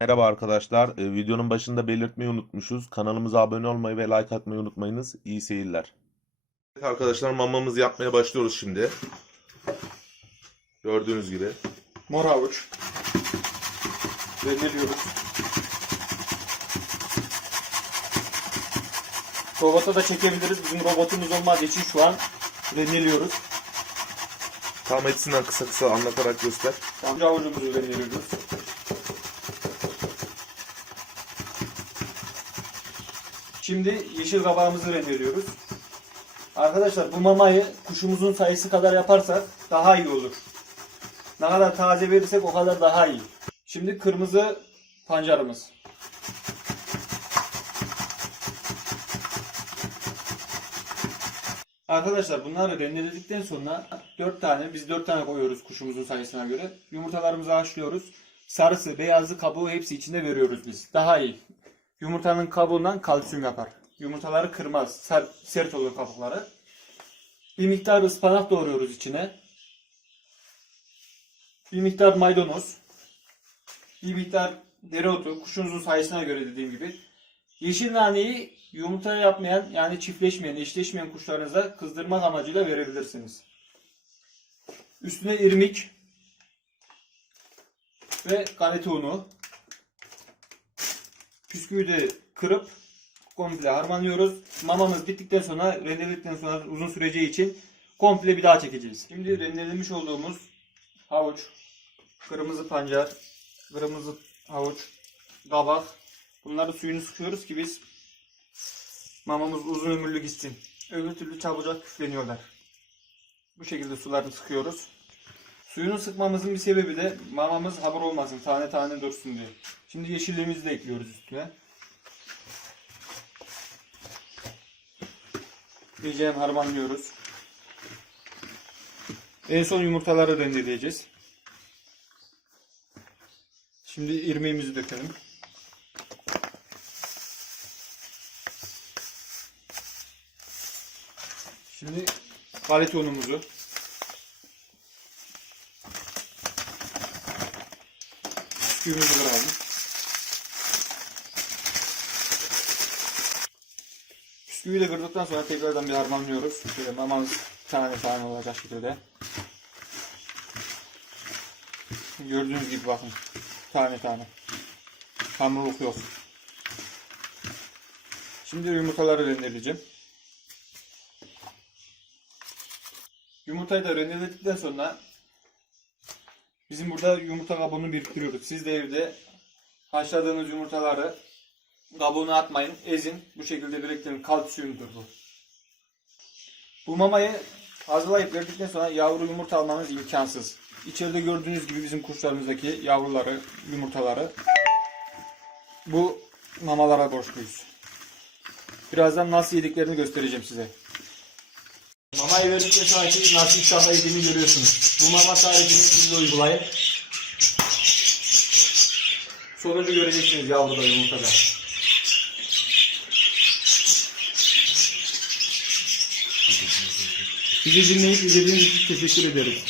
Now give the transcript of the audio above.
Merhaba arkadaşlar. Ee, videonun başında belirtmeyi unutmuşuz. Kanalımıza abone olmayı ve like atmayı unutmayınız. İyi seyirler. Evet arkadaşlar mamamızı yapmaya başlıyoruz şimdi. Gördüğünüz gibi. Mor havuç. Rendeliyoruz. Robota da çekebiliriz. Bizim robotumuz olmadığı için şu an rendeliyoruz. Tam hepsinden kısa kısa anlatarak göster. Şimdi havucumuzu rendeliyoruz. Şimdi yeşil kabağımızı rendeliyoruz. Arkadaşlar bu mamayı kuşumuzun sayısı kadar yaparsak daha iyi olur. Ne kadar taze verirsek o kadar daha iyi. Şimdi kırmızı pancarımız. Arkadaşlar bunları rendeledikten sonra 4 tane, biz 4 tane koyuyoruz kuşumuzun sayısına göre. Yumurtalarımızı haşlıyoruz. Sarısı, beyazı, kabuğu hepsi içinde veriyoruz biz. Daha iyi. Yumurtanın kabuğundan kalsiyum yapar. Yumurtaları kırmaz. Sert, sert olur kabukları. Bir miktar ıspanak doğruyoruz içine. Bir miktar maydanoz. Bir miktar dereotu. Kuşunuzun sayısına göre dediğim gibi. Yeşil naneyi yumurta yapmayan yani çiftleşmeyen, eşleşmeyen kuşlarınıza kızdırmak amacıyla verebilirsiniz. Üstüne irmik ve galeta unu. Püsküyü de kırıp komple harmanlıyoruz. Mamamız bittikten sonra rendeledikten sonra uzun süreceği için komple bir daha çekeceğiz. Şimdi rendelemiş olduğumuz havuç, kırmızı pancar, kırmızı havuç, kabak. Bunları suyunu sıkıyoruz ki biz mamamız uzun ömürlü gitsin. Öbür türlü çabucak küfleniyorlar. Bu şekilde sularını sıkıyoruz. Suyunu sıkmamızın bir sebebi de mamamız hamur olmasın, tane tane dursun diye. Şimdi yeşilliğimizi de ekliyoruz üstüne. İyice harmanlıyoruz. En son yumurtaları rendeleyeceğiz. Şimdi irmiğimizi dökelim. Şimdi galeta unumuzu Bisküvimizi kıralım. Bisküviyi de kırdıktan sonra tekrardan bir harmanlıyoruz. Şöyle mamamız tane tane olacak şekilde. Gördüğünüz gibi bakın. Tane tane. Hamurluk yok. Şimdi yumurtaları rendeleyeceğim. Yumurtayı da rendeledikten sonra bizim burada yumurta kabuğunu biriktiriyoruz. Siz de evde haşladığınız yumurtaları kabuğunu atmayın, ezin. Bu şekilde biriktirin. Kalsiyumdur bu. Bu mamayı hazırlayıp verdikten sonra yavru yumurta almanız imkansız. İçeride gördüğünüz gibi bizim kuşlarımızdaki yavruları, yumurtaları bu mamalara borçluyuz. Birazdan nasıl yediklerini göstereceğim size. Mamayı verdikten sonraki nasıl iştahla yediğini görüyorsunuz. Bu mama tarifini siz de uygulayın. Sonucu göreceksiniz yavruda yumurtada. Bizi dinleyip izlediğiniz için teşekkür ederiz.